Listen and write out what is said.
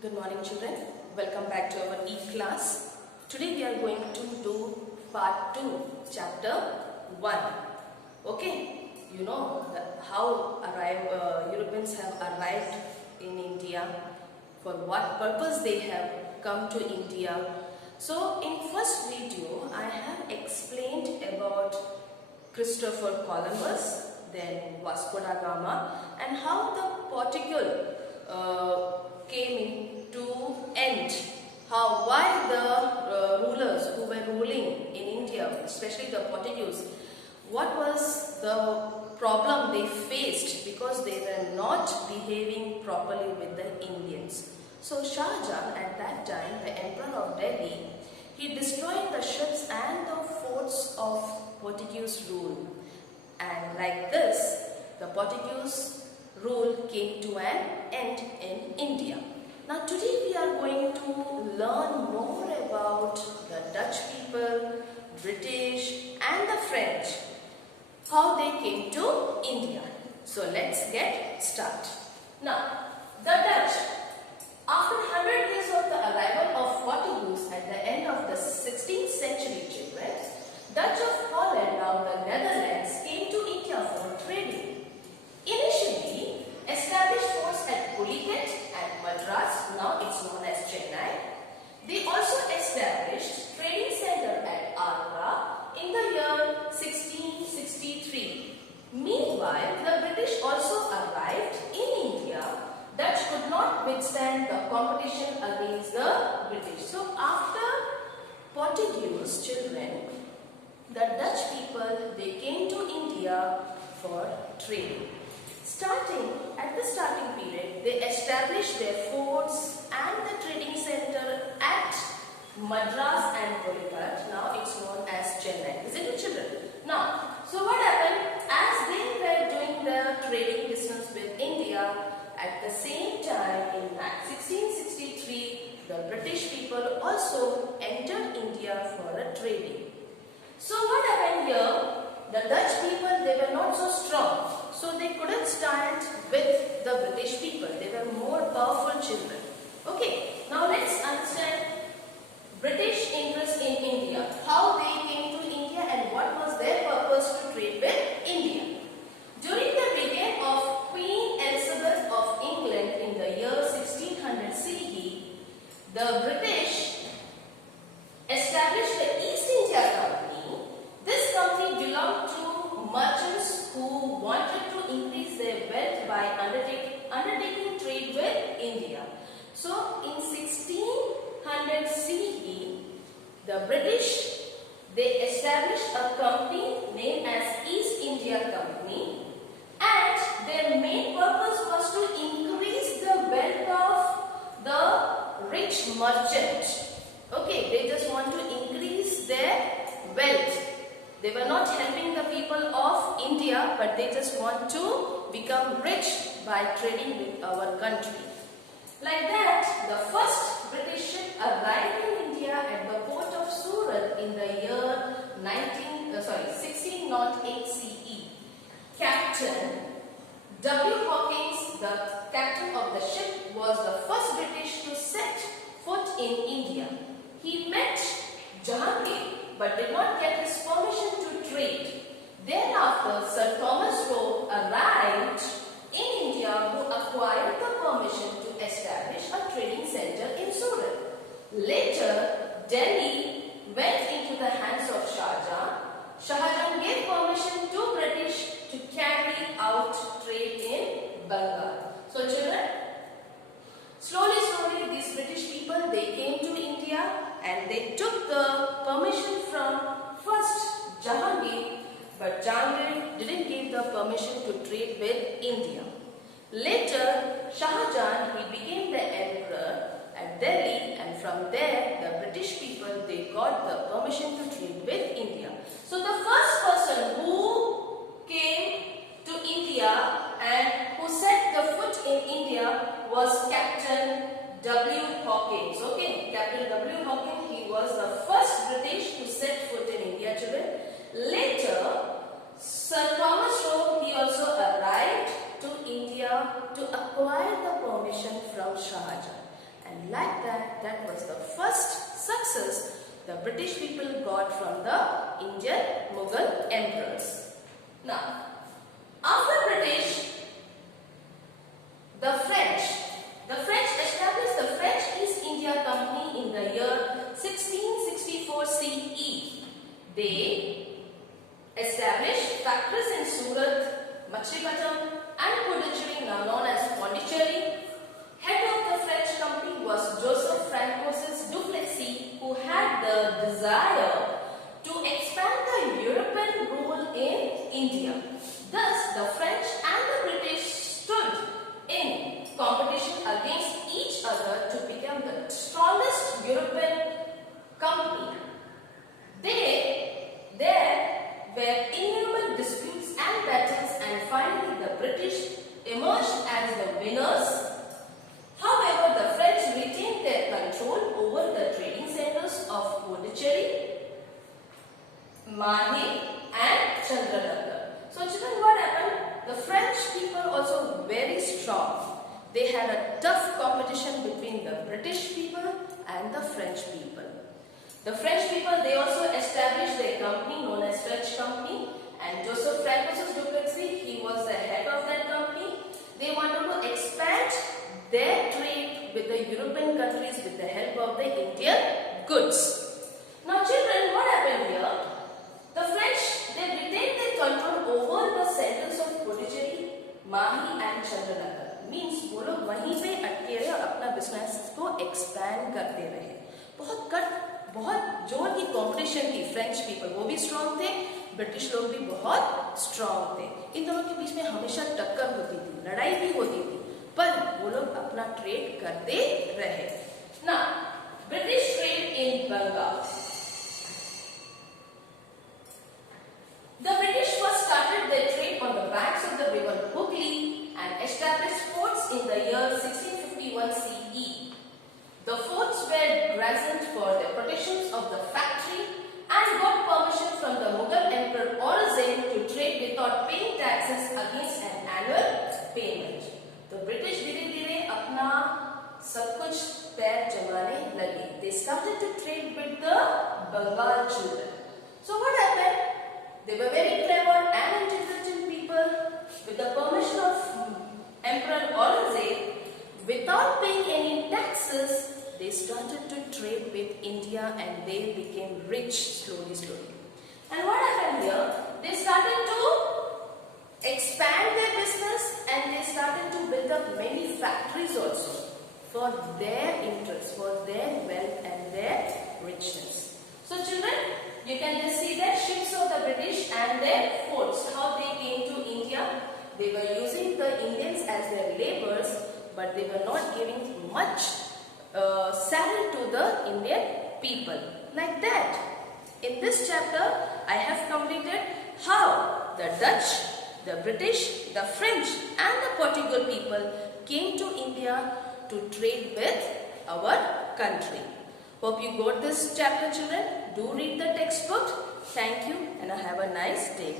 Good morning children. Welcome back to our E-class. Today we are going to do part 2, chapter 1. Okay, you know how Europeans have arrived in India, for what purpose they have come to India. So in first video I have explained about Christopher Columbus, then Vasco da Gama, and how the Portugal came into end. Why the rulers who were ruling in India, especially the Portuguese, what was the problem they faced because they were not behaving properly with the Indians. So Shah Jahan at that time, the emperor of Delhi, he destroyed the ships and the forts of Portuguese rule. And like this, the Portuguese rule came to an end in India. Now today we are going to learn more about the Dutch people, British and the French, how they came to India. So let's get started. Now the Dutch, after 100 years of the arrival of Portuguese at the end of the 16th century, children, Dutch of Holland, now the Netherlands, came to India for trading. Initially established forts at Pulicat and Madras, now it's known as Chennai. They also established trading center at Agra in the year 1663. Meanwhile, the British also arrived in India. Dutch could not withstand the competition against the British. So after Portuguese, children, the Dutch people, they came to India for trading. At the starting period, they established their forts and the trading center at Madras and Pulicat. Now it's known as Chennai. Isn't it, children? Now, so what happened? As they were doing the trading business with India, at the same time in 1663, the British people also entered India for a trading. So what happened here? The Dutch people, they were not so strong. So they couldn't stand with the British people. They were more powerful children. Okay, now let's understand British interest in India. How they came to India and what was their purpose to trade with India. During the reign of Queen Elizabeth of England in the year 1600 CE, the British established the East India Company. This company belonged to merchants who wanted to increase their wealth by undertaking trade with India. So in 1600 CE, the British, they established a company named as East India Company, and their main purpose was to increase the wealth of the rich merchant. Okay, they just want to increase their wealth. They were not helping the people of India, but they just want to become rich by trading with our country. Like that, the first British ship arrived in India at the port of Surat in the year 1608 CE. Captain W. Hawkins, the captain of the ship, was the first British to set foot in India. He met Jahangir but did not get his permission to trade. Thereafter, Sir Thomas Roe arrived in India, who acquired the permission to establish a trading center in Surat. Later, Delhi went into the hands of Shah Jahan. Shah Jahan gave permission to British to carry out trade in Bengal. So children, slowly these British people, they came to India and they took the permission from first Jahangir, but Jahangir didn't give the permission to trade with India. Later, Shah Jahan, he became the emperor at Delhi, and from there the British people, they got the permission to trade with India. So the first person who came to India and who set the foot in India was Captain W. Hawkins. Okay, Captain W. Hawkins, he was the first British to set foot in India, children. Later, Sir Thomas Roe, he also arrived to India to acquire the permission from Shah Jahan. And like that, that was the first success the British people got from the Indian Mughal emperors. Now, after British, the French established the French East India Company in the year 1664 CE. They established factories in Surat, Machilipatnam and Puducherry, now known as Pondicherry. Head of the French company was Joseph Francois Duplessis, who had the desire to expand the European rule in India. Thus, the French and the British stood in competition against each other to become the strongest European company. There were innumerable disputes and battles, and finally the British emerged as the winners. However, the French retained their control over the trading centers of Pondicherry, Mahe and Chandranagar. So children, what happened? The French people also very strong. They had a tough competition between the British people and the French people. The French people, they also established their company known as French Company, and Joseph Francois Duplessis, he was the head of that company. They wanted to expand their trade with the European countries with the help of the Indian goods. Now children, what happened here? The French, they retained their control over the centers of Puducherry, Mahi and Chandranagar. Means वो लोग वहीं पे अटके रहे और अपना business को expand करते रहे. बहुत जोर की कंपटीशन थी. फ्रेंच पीपल वो भी स्ट्रांग थे, ब्रिटिश लोग भी बहुत स्ट्रांग थे. इन दोनों के बीच में हमेशा टक्कर होती थी, लड़ाई भी होती थी, पर वो लोग अपना ट्रेड करते रहे. ना British trade in Bengal. The British first started their trade on the banks of the river Hooghly and established forts in the year 1651 CE. The forts were garrisoned for the protections of the factory and got permission from the Mughal Emperor Aurangzeb to trade without paying taxes against an annual payment. The British धीरे-धीरे अपना सब कुछ पैर जमाने लगे. They started to trade with the Bengal children. So what happened? They were very clever and intelligent people. With the permission of Emperor Aurangzeb, without paying any taxes, they started to trade with India and they became rich slowly. And what happened here? They started to expand their business and they started to build up many factories also for their interests, for their wealth and their richness. So children, you can just see that ships of the British and their forts, how they came to India. They were using the Indians as their laborers, but they were not giving much salary to the Indian people. Like that. In this chapter, I have completed how the Dutch, the British, the French and the Portugal people came to India to trade with our country. Hope you got this chapter, children. Do read the textbook. Thank you and have a nice day.